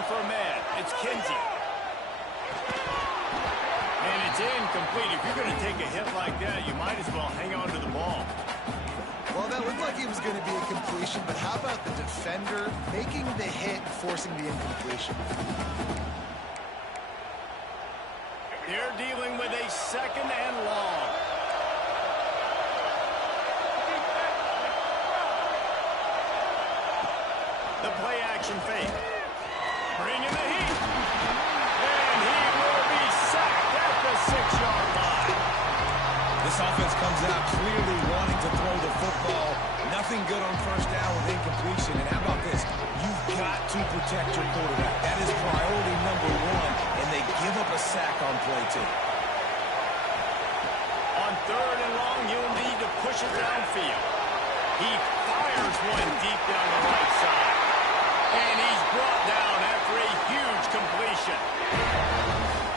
looking for a man. It's Kinsey. And it's incomplete. If you're going to take a hit like that, you might as well hang on to the ball. Well, that looked like it was going to be a completion, but how about the defender making the hit, forcing the incompletion? They're dealing with a second and long. The play action fake. Bringing the heat. And he will be sacked at the 6-yard line. This offense comes out clearly wanting to throw the football. Nothing good on first down with incompletion. And how about this? You've got to protect your quarterback. That is priority number one. And they give up a sack on play two. On third and long, you'll need to push it downfield. He fires one deep down the right side. And he's brought down after a huge completion.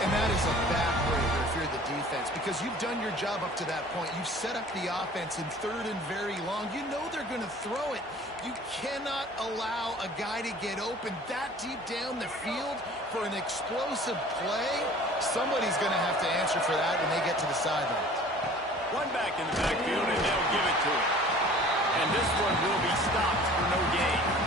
And that is a backbreaker if you're the defense, because you've done your job up to that point. You've set up the offense in third and very long. You know they're going to throw it. You cannot allow a guy to get open that deep down the field for an explosive play. Somebody's going to have to answer for that when they get to the sidelines. One back in the backfield, and they'll give it to him. And this one will be stopped for no gain.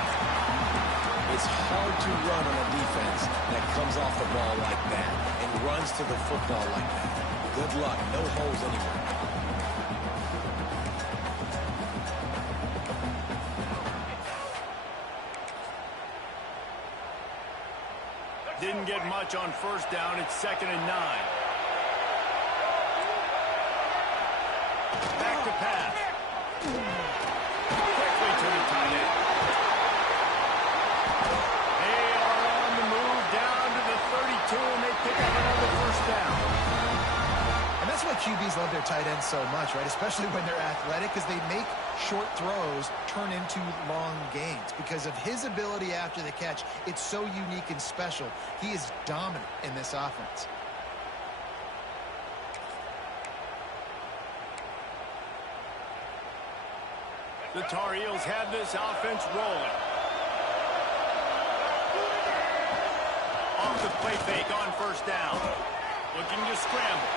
It's hard to run on a defense that comes off the ball like that and runs to the football like that. Good luck. No holes anywhere. Didn't get much on first down. It's 2nd and 9. Back to pass. Quickly to the tight end. They are on the move down to the 32, and they pick up another first down. And that's why QBs love their tight ends so much, right? Especially when they're athletic, because they make short throws turn into long gains. Because of his ability after the catch, it's so unique and special. He is dominant in this offense. The Tar Heels have this offense rolling. Off the play fake on first down. Looking to scramble.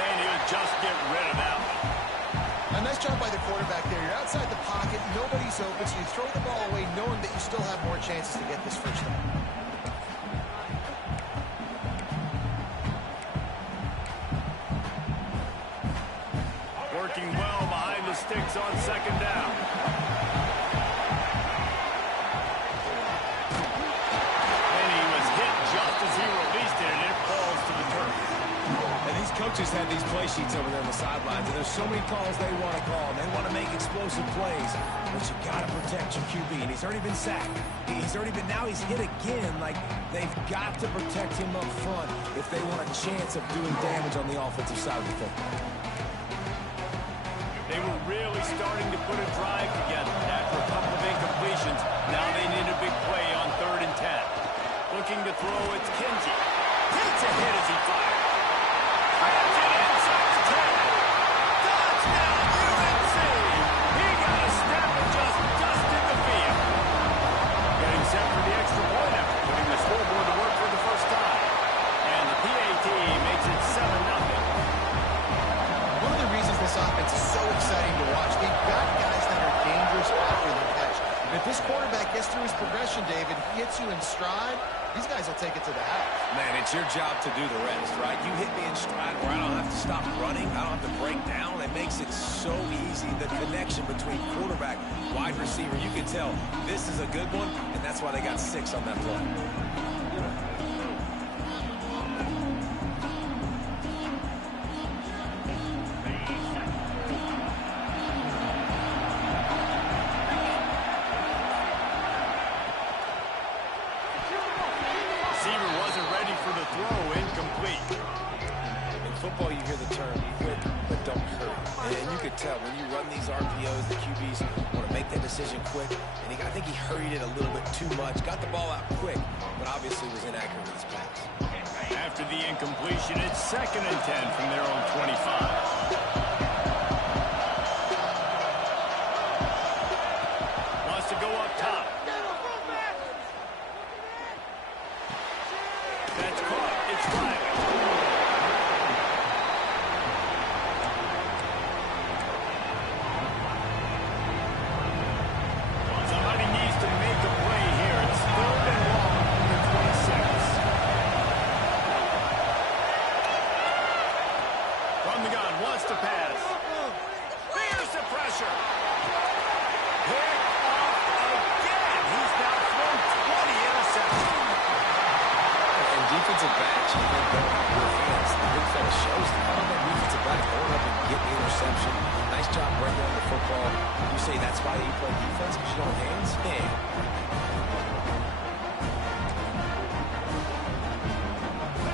And he'll just get rid of that one. A nice job by the quarterback there. You're outside the pocket. Nobody's open, so you throw the ball away knowing that you still have more chances to get this first down. Working well behind the sticks on 2nd down. And he was hit just as he released it, and it falls to the turf. And these coaches have these play sheets over there on the sidelines, and there's so many calls they want to call, and they want to make explosive plays. But you got to protect your QB, and he's already been sacked. Now he's hit again. Like, they've got to protect him up front if they want a chance of doing damage on the offensive side of the football. They were really starting to put a drive together after a couple of incompletions. Now they need a big play on 3rd and 10. Looking to throw, it's Kinsey. Takes a hit as he fires. Grabs it inside the 10. Touchdown, UNC! He got a step and just dusted the field. Getting set for the extra point after putting the scoreboard to work for the first time. And the PAT makes it 7-0. One of the reasons this offense is so exciting to watch, they've got guys that are dangerous after the catch. And if this quarterback gets through his progression, David, hits you in stride, these guys will take it to the house. Man, it's your job to do the rest, right? You hit me in stride where I don't have to stop running. I don't have to break down. It makes it so easy. The connection between quarterback, wide receiver, you can tell this is a good one, and that's why they got 6 on that play. Football, you hear the term quick but don't hurry, and you could tell when you run these RPOs, the QBs want to make that decision quick, and I think he hurried it a little bit too much, got the ball out quick, but obviously was inaccurate with his pass. After the incompletion, it's 2nd and 10 from their own 25. Wants to go up top. to pass. Here's the pressure. Pick off again. He's now thrown 20 interceptions. And defensive backs, you think don't have good hands. The big fella shows them. How about that defensive back going up and getting the interception? Nice job breaking on the football. You say that's why you play defense, because you don't have hands? Yeah.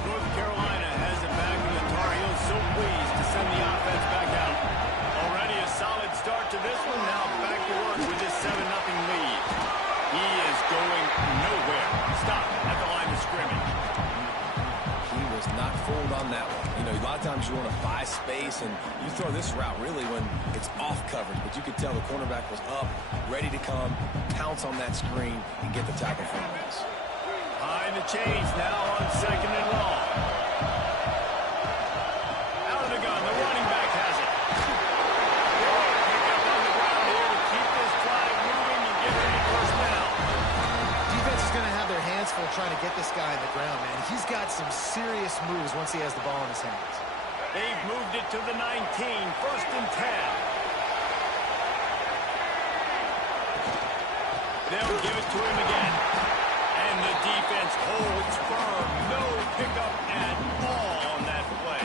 North Carolina has it back in the Tar Heels, so pleased to send the offense back out. Already a solid start to this one. Now back to work with this 7-0 lead. He is going nowhere. Stop at the line of scrimmage. He was not fooled on that one. You know, a lot of times you want to buy space, and you throw this route really when it's off coverage. But you could tell the cornerback was up, ready to come, pounce on that screen, and get the tackle for him. Behind the chains now on 2nd and long. Out of the gun, the running back has it. Pick up on the ground here to keep this drive moving and get ready first down. Defense is going to have their hands full trying to get this guy on the ground, man. He's got some serious moves once he has the ball in his hands. They've moved it to the 19, 1st and 10. They'll give it to him again. And the defense holds firm. No pickup at all on that play.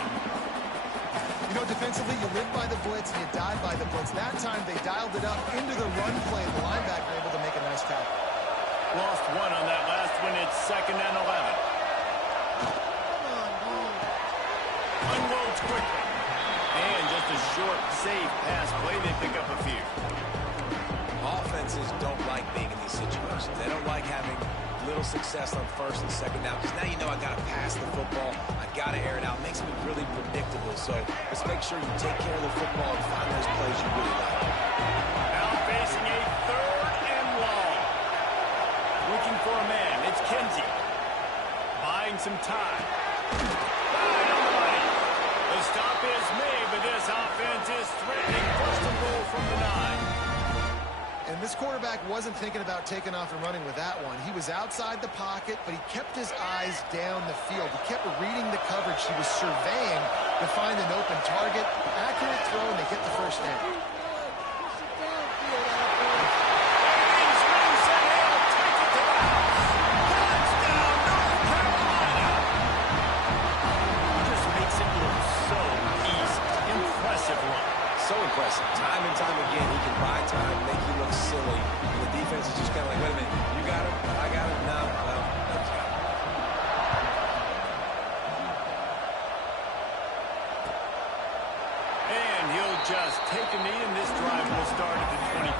You know, defensively, you live by the blitz and you die by the blitz. That time, they dialed it up into the run play. The linebacker able to make a nice tackle. Lost one on that last one. It's 2nd and 11. Unloads quickly. And just a short, safe pass play. They pick up a few. Offenses don't like being in these situations. They don't like having little success on 1st and 2nd down, because now you know I got to pass the football. I got to air it out. It makes me really predictable. So let's make sure you take care of the football and find those plays you really like. Now facing a 3rd and long. Looking for a man. It's Kinsey. Buying some time. Right on the money. The stop is made, but this offense is threatening 1st and goal from the 9. And this quarterback wasn't thinking about taking off and running with that one. He was outside the pocket, but he kept his eyes down the field. He kept reading the coverage. He was surveying to find an open target. Accurate throw, and they get the first down. So impressive. Time and time again, he can buy time, make you look silly. And the defense is just kind of like, wait a minute, you got him? I got him? No, well, that's got him. And he'll just take a knee, and this drive will start at the 25.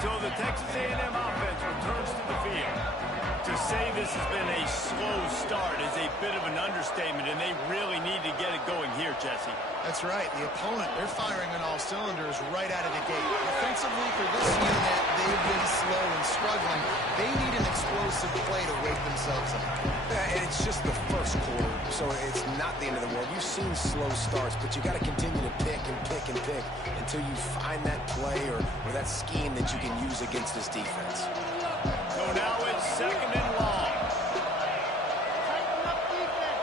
So the Texas A&M offense returns to the field. To say this has been a slow start is a bit of an understatement, and they really need to get it going here, Jesse. That's right. The opponent, they're firing on all cylinders right out of the gate. Offensively, for this unit, they've been slow and struggling. They need an explosive play to wake themselves up. Yeah, and it's just the first quarter, so it's not the end of the world. You've seen slow starts, but you got to continue to pick and pick and pick until you find that play or that scheme that you can use against this defense. So now it's 2nd and long.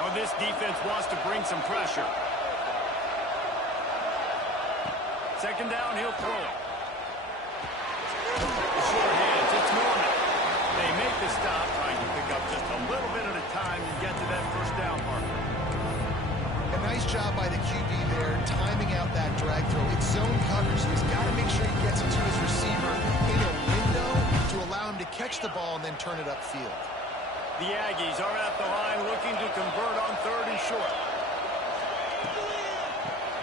Oh, this defense wants to bring some pressure. 2nd down, he'll throw it. Short hands, it's Norman. They make the stop, trying to pick up just a little bit at a time and get to that first down marker. A nice job by the QB there, timing out that drag throw. It's zone coverage, so he's got to make sure he gets it to his receiver in a window to allow him to catch the ball and then turn it upfield. The Aggies are at the line looking to convert on 3rd and short.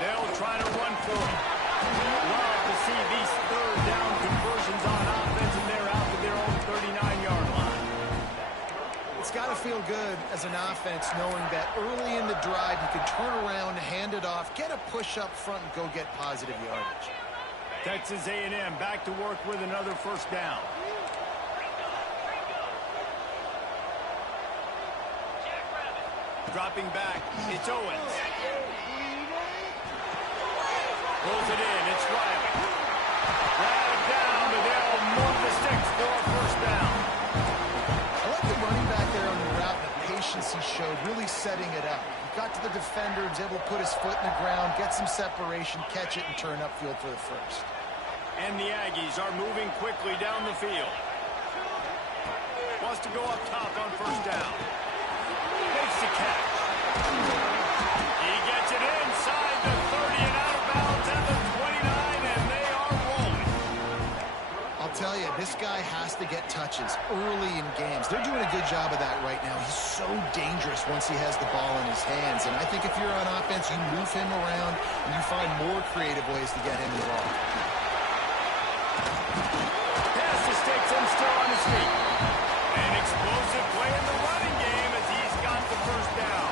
They'll try to run for it. Love to see these 3rd down conversions on offense, and they're out to their own 39-yard line. It's got to feel good as an offense knowing that early in the drive you can turn around, hand it off, get a push up front, and go get positive yardage. Texas A&M back to work with another first down. Dropping back, it's Owens. Pulls it in, it's Riley. Drag down, but they'll move the sticks for a first down. efficiency showed, really setting it up. He got to the defender, was able to put his foot in the ground, get some separation, catch it, and turn upfield for the first. And the Aggies are moving quickly down the field. Wants to go up top on first down. Makes the catch. He gets it inside the 30 and out of bounds at the 29, and they are rolling. I'll tell you, this guy has to get touches early in games. They're doing a good job of that right now. He's so dangerous once he has the ball in his hands. And I think if you're on offense, you move him around and you find more creative ways to get him involved. Pass mistakes him still on his feet. An explosive play in the running game as he's got the first down.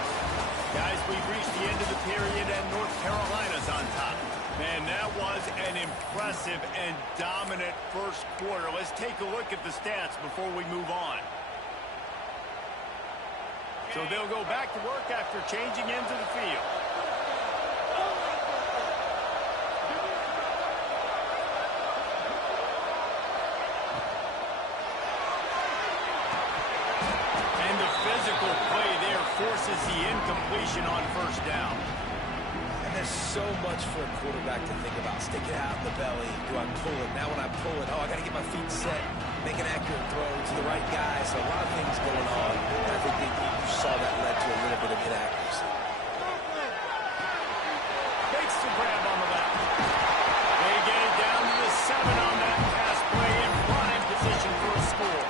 Guys, we've reached the end of the period and North Carolina's on top. Man, that was an impressive and dominant first quarter. Let's take a look at the stats before we move on. So they'll go back to work after changing into the field. And the physical play there forces the incompletion on first down. There's so much for a quarterback to think about. Stick it out in the belly. Do I pull it? Now when I pull it, I got to get my feet set, make an accurate throw to the right guy. So a lot of things going on. And I think that you saw that led to a little bit of inaccuracy. Makes the grab on the left. They get it down to the 7 on that pass play in prime position for a score.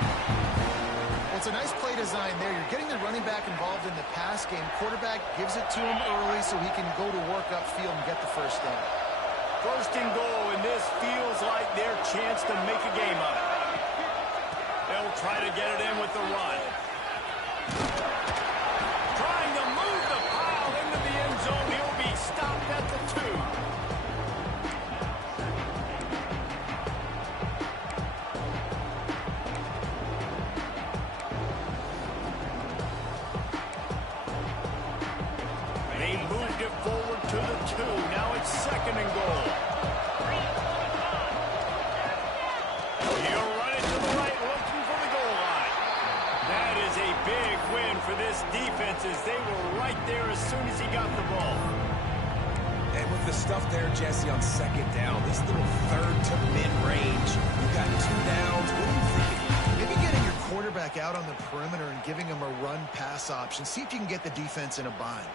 Well, it's a nice play design there. You're getting the running back involved in the pass game. Quarterback gives it to him early so he can go to work upfield and get the first down. First and goal, and this feels like their chance to make a game of it. They'll try to get it in with the run. Trying to move the pile into the end zone. He'll be stopped at the 2. Forward to the 2. Now it's second and goal. He'll run it to the right, looking for the goal line. That is a big win for this defense as they were right there as soon as he got the ball. And with the stuff there, Jesse, on second down, this little third to mid-range, you've got 2 downs. What are you thinking? Maybe getting your quarterback out on the perimeter and giving him a run-pass option. See if you can get the defense in a bind.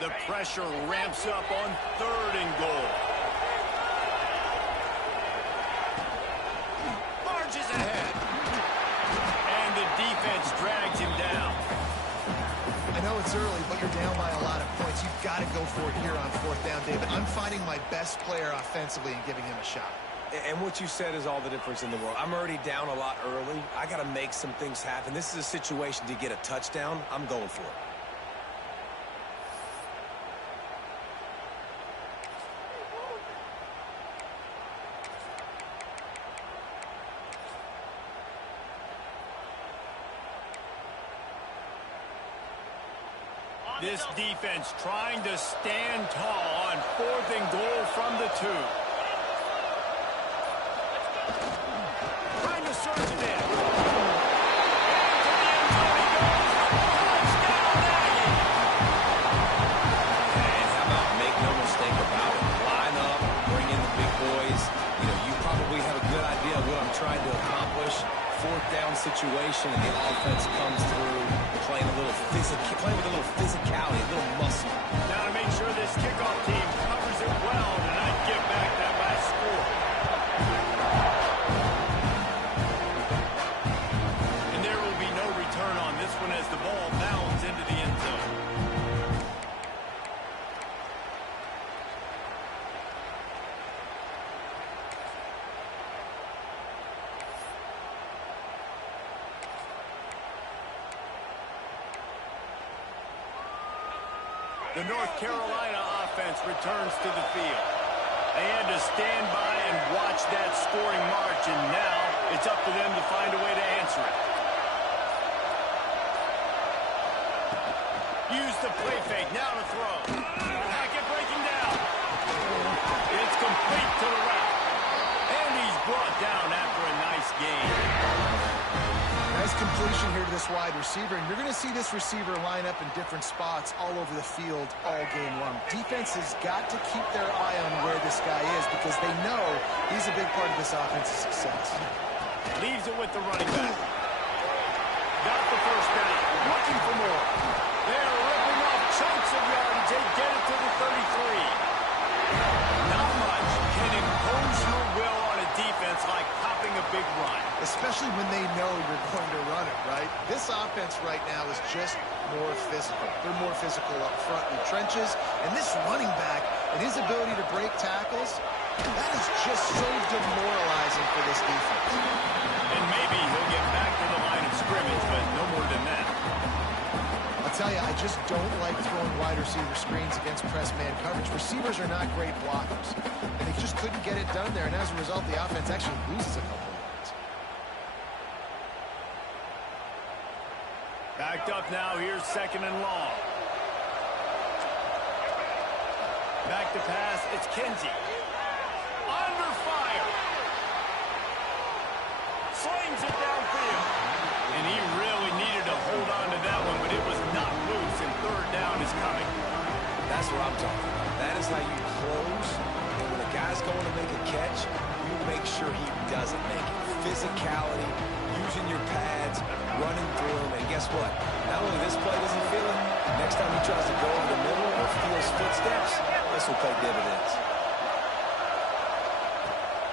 The pressure ramps up on third and goal. Marches ahead. And the defense drags him down. I know it's early, but you're down by a lot of points. You've got to go for it here on fourth down, David. I'm finding my best player offensively and giving him a shot. And what you said is all the difference in the world. I'm already down a lot early. I got to make some things happen. This is a situation to get a touchdown. I'm going for it. This defense trying to stand tall on fourth and goal from the 2. Trying to surge it in. And how about make no mistake about it? Line up, bring in the big boys. You know, you probably have a good idea of what I'm trying to accomplish. Fourth down situation, and the offense comes through playing with a little physicality, a little muscle. Now to make sure this kickoff team covers it well to not give back that last score. And there will be no return on this one as the ball bounds into the end zone. The North Carolina offense returns to the field. They had to stand by and watch that scoring march, and now it's up to them to find a way to answer it. Use the play fake, now to throw. Hackett breaking down. It's complete to the right. And he's brought down after a nice game. Nice completion here to this wide receiver, and you're going to see this receiver line up in different spots all over the field all game long. Defense has got to keep their eye on where this guy is because they know he's a big part of this offense's success. Leaves it with the running back. Got the first down. Looking for more. They're ripping off chunks of yardage. They get it to the 33. Not much can impose your will on a defense like popping a big run. Especially when they know you're going to run it, right? This offense right now is just more physical. They're more physical up front in the trenches. And this running back and his ability to break tackles, that is just so demoralizing for this defense. And maybe he'll get back to the line of scrimmage, but no more than that. I'll tell you, I just don't like throwing wide receiver screens against press man coverage. Receivers are not great blockers. And they just couldn't get it done there. And as a result, the offense actually loses a couple of yards. Backed up now. Here's second and long. Back to pass. It's Kinsey. Under fire. Slings it downfield. And he really needed to hold on to that one, but it was not loose, and third down is coming. That's what I'm talking about. That is how you close. And when a guy's going to make a catch, you make sure he doesn't make it. Physicality, using your pads, running through him. And guess what? Not only this play doesn't feel it, next time he tries to go over the middle or feels footsteps, this will pay dividends.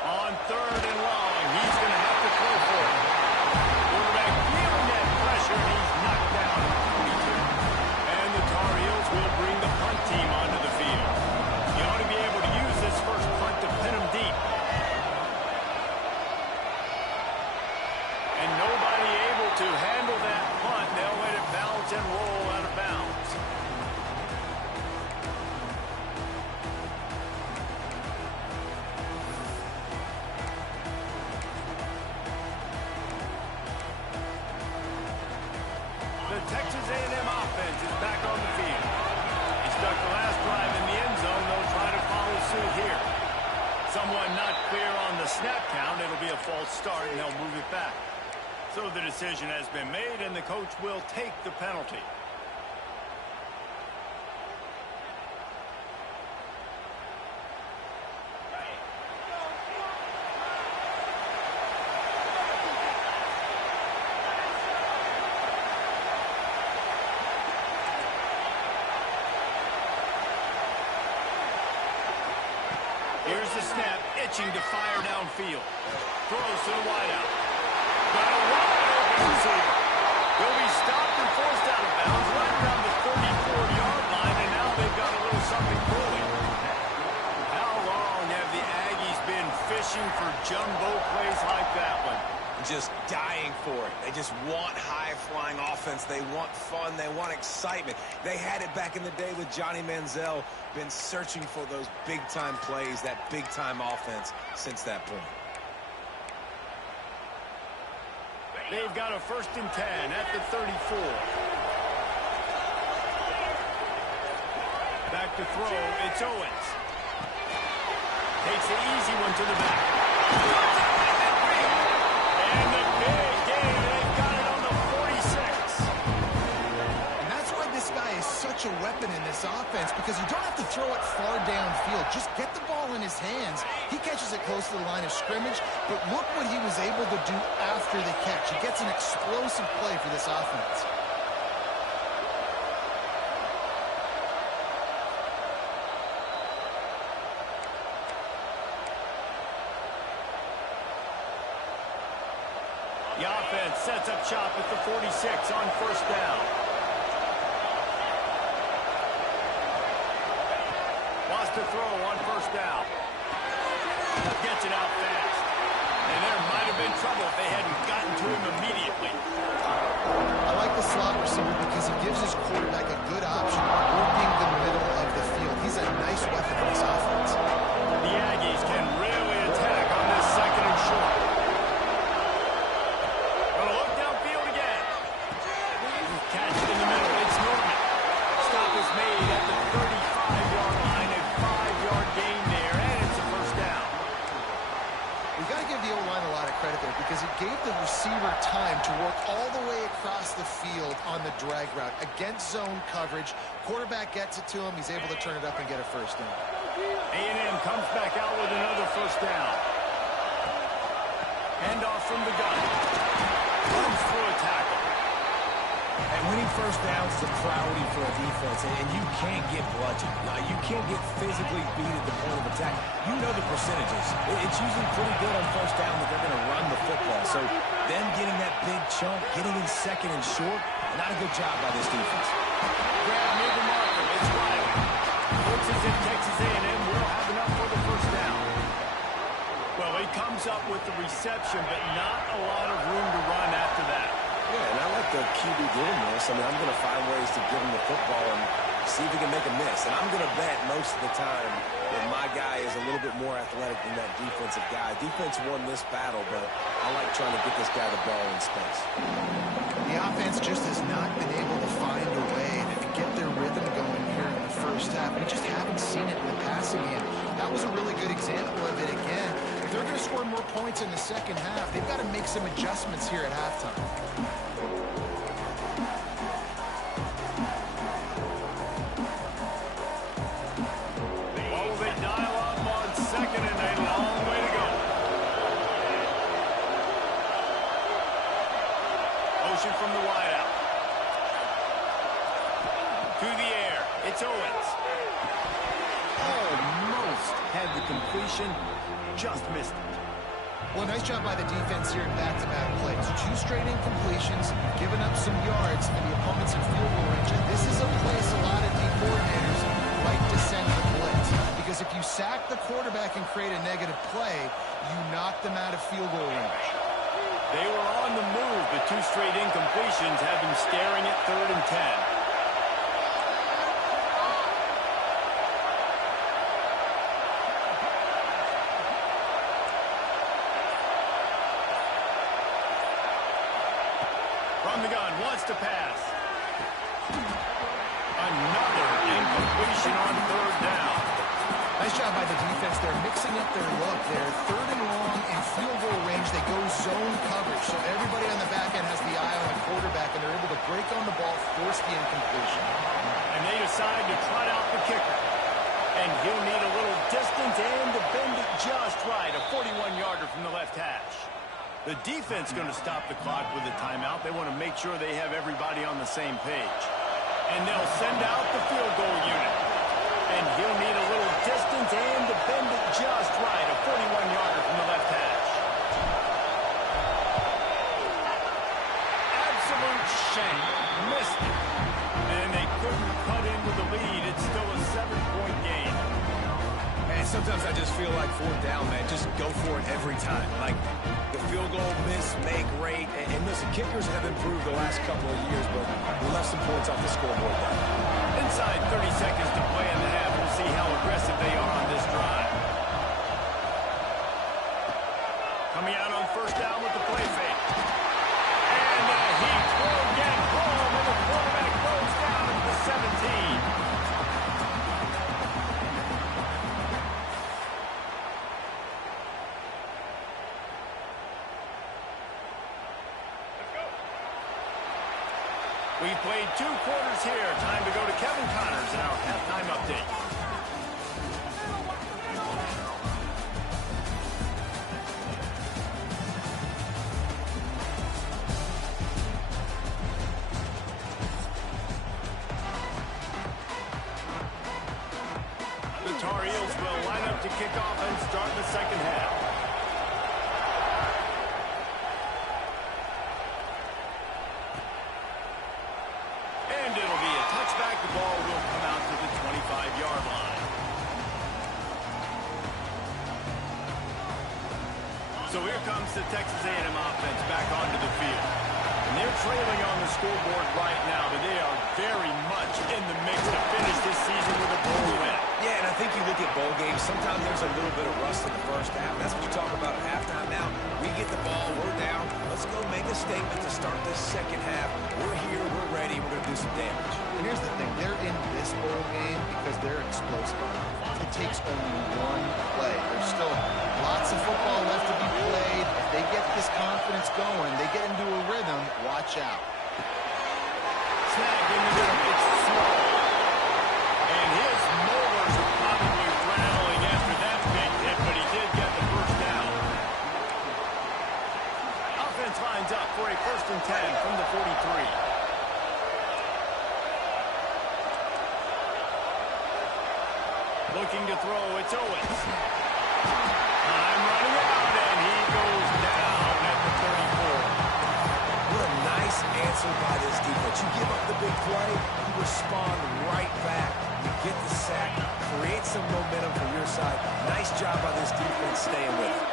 On third and long, he's going to have to throw for it. Quarterback feeling that pressure, and he's knocked down at 22. And the Tar Heels will bring the punt team onto the field. You ought to be able to use this first punt to pin them deep. And nobody able to handle that punt. They'll let it bounce and roll out of bounds. The Texas A&M offense is back on the field. He stuck the last drive in the end zone. They'll try to follow suit here. Someone not clear on the snap count. It'll be a false start, and they'll move it back. So the decision has been made, and the coach will take the penalty. Here's the snap, itching to fire downfield. Throws to the wideout. Got a wide open receiver. He'll be stopped and forced out of bounds right around the 34-yard line, and now they've got a little something brewing. How long have the Aggies been fishing for jumbo plays like that one? Just dying for it. They just want high-flying offense. They want fun. They want excitement. They had it back in the day with Johnny Manziel. Been searching for those big-time plays, that big-time offense since that point. They've got a 1st and 10 at the 34. Back to throw. It's Owens. Takes the easy one to the back. And the big game, they've got it on the 46. And that's why this guy is such a weapon in this offense, because you don't have to throw it far downfield. Just get the ball in his hands. He catches it close to the line of scrimmage, but look what he was able to do after the catch. He gets an explosive play for this offense. The offense sets up shop at the 46 on 1st down. Wants to throw on 1st down. Gets it out fast. And there might have been trouble if they hadn't gotten to him immediately. I like the slot receiver because he gives his quarterback a good option working the middle of the field. He's a nice weapon in this offense. The Aggies can really attack on this 2nd and short. Gonna look downfield again. Catch in the middle. It's Norman. Stop is made at the 35-yard line. A 5-yard gain there, and it's a 1st down. We've got to give the O-line a lot of credit there because it gave gave the receiver time to work all the way across the field on the drag route against zone coverage. Quarterback gets it to him. He's able to turn it up and get a first down. A&M comes back out with another first down. Handoff from the gun. Runs through a tackle. And winning first downs is a priority for a defense, and you can't get bludgeoned. You can't get physically beat at the point of attack. You know the percentages. It's usually pretty good on first down that they're going to run the football. So them getting that big chunk, getting in second and short, not a good job by this defense. Grab near the marker. It's Riley. Looks as if Texas A&M will have enough for the first down. Well, he comes up with the reception, but not a lot of room to run after that. Yeah, and I like the QB doing this. I mean, I'm going to find ways to give him the football and see if he can make a miss. And I'm going to bet most of the time that my guy is a little bit more athletic than that defensive guy. Defense won this battle, but I like trying to get this guy the ball in space. The offense just has not been able to find a way to get their rhythm going here in the first half. We just haven't seen it in the passing game. That was a really good example of it again. If they're going to score more points in the second half, they've got to make some adjustments here at halftime. From the wideout. To the air. It's Owens. Almost had the completion. Just missed it. Well, nice job by the defense here in back-to-back plays. 2 straight incompletions, giving up some yards, and the opponent's in field goal range. And this is a place a lot of D coordinators like to send the blitz. Because if you sack the quarterback and create a negative play, you knock them out of field goal range. They were on the move, but 2 straight incompletions have them staring at 3rd and 10. From the gun, wants to pass. Another incompletion on 3rd down. Nice job by the defense. They're mixing up their look. They're 3rd and long in field goal range. They go zone coverage. So everybody on the back end has the eye on the quarterback, and they're able to break on the ball, force the incompletion. And they decide to trot out the kicker. And he'll need a little distance and to bend it just right. A 41-yarder from the left hash. The defense going to stop the clock with a timeout. They want to make sure they have everybody on the same page. And they'll send out the field goal unit. And he'll need a little distance and to bend it just right. A 41-yarder from the left hash. Absolute shame. Missed it. And they couldn't cut into the lead. It's still a 7-point game. And sometimes I just feel like 4th down, man. Just go for it every time. Like the field goal miss, make rate. And listen, kickers have improved the last couple of years, but we left some points off the scoreboard there. Inside 30 seconds to play in the half. We'll see how aggressive they are on this drive. Coming out on 1st down with the play fake. And he will get home, and the quarterback goes down at the 17. We've played 2 quarters here. Time to go to Kevin Connors in our halftime update. The Tar Heels will line up to kick off and start the second half. And it'll be a touchback. The ball will come out to the 25-yard line. So here comes the Texas A&M offense back onto the field. And they're trailing on the scoreboard right now, but they are very much in the mix to finish this season with a bowl win. Yeah, and I think you look at bowl games, sometimes there's a little bit of rust in the first half. That's what you talk about at halftime. Now, we get the ball, we're down. Let's go make a statement to start this second half. We're here, we're ready, we're going to do some damage. And here's the thing, they're in this bowl game because they're explosive. takes only one play. There's still lots of football left to be played. If they get this confidence going, they get into a rhythm, watch out. Snag in the middle. It's small. And his molars are probably rattling after that big hit, but he did get the first down. Offense lines up for a 1st and 10 from the 43. Looking to throw, it's Owens. Time running out, and he goes down at the 34. What a nice answer by this defense. You give up the big play, you respond right back. You get the sack, create some momentum from your side. Nice job by this defense staying with it.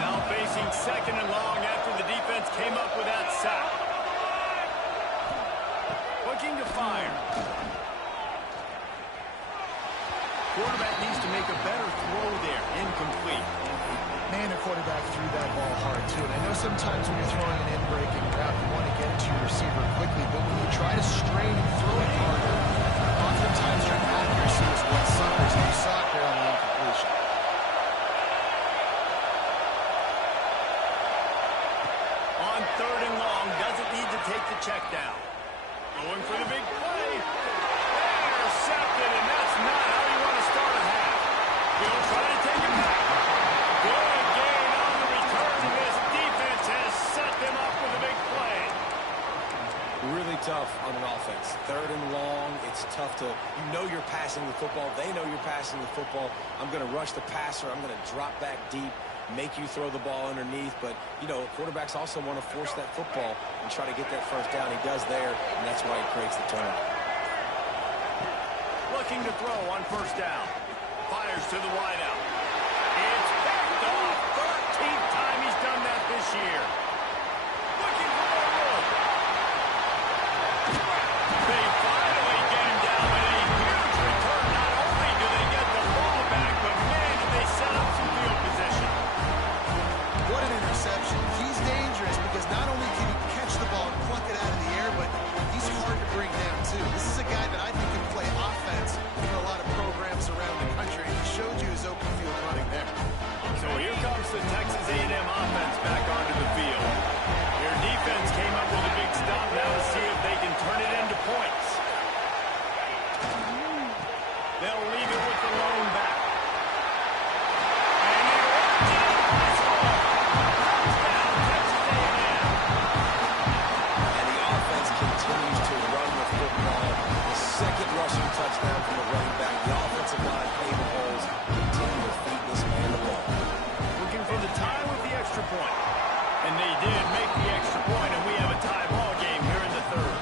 Now facing 2nd and long after the defense came up with that sack. Looking to fire. Quarterback needs to make a better throw there. Incomplete. Man, the quarterback threw that ball hard, too. And I know sometimes when you're throwing an in-breaking route, you want to get it to your receiver quickly. But when you try to strain and throw it harder, oftentimes your accuracy is what suffers. And you saw it there on the incompletion. On 3rd and long, doesn't need to take the check down. Going for the big play. Intercepted, and that's not how you want to start a half. He'll try to take it back. Good gain on the return. This defense has set them up with a big play. Really tough on an offense. 3rd and long, it's tough to, you know you're passing the football. They know you're passing the football. I'm going to rush the passer. I'm going to drop back deep, make you throw the ball underneath. But, you know, quarterbacks also want to force that football and try to get that 1st down. He does there, and that's why he creates the turnover. Looking to throw on 1st down. Fires to the wideout. It's picked off. 13th time he's done that this year. Looking for more room. They finally get him down with a huge return. Not only do they get the ball back, but man, do they set up some field position. What an interception. He's dangerous because not only can he catch the ball and pluck it out of the air, but he's hard to bring down, too. This is a guy that I think can play offense for a lot of programs around the country. He showed you his open field running there. So here comes the Texas A&M offense back onto the field. Their defense came up with a big stop now to see if they can turn it into points. They'll leave it with the lone back. And he runs it out by score. Touchdown, Texas A&M. And the offense continues to run the football. The 2nd rushing touchdown from the running back. The offensive line paving holes continue to feed this man the ball. Looking for the tie with the extra point. And they did make the extra point, and we have a tie ball game here in the 3rd.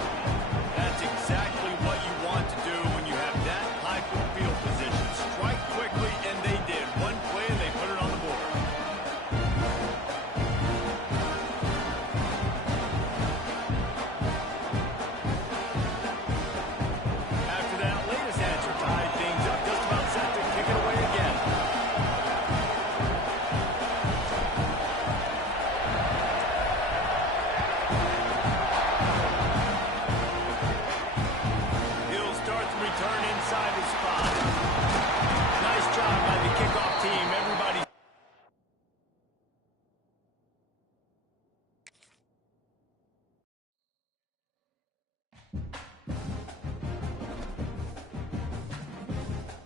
That's exactly what you want to do when you have that type of field position. Strike quickly, and they did. One play, and they put it on the board. After that latest answer tied things up, just about set to kick it away again. He'll start the return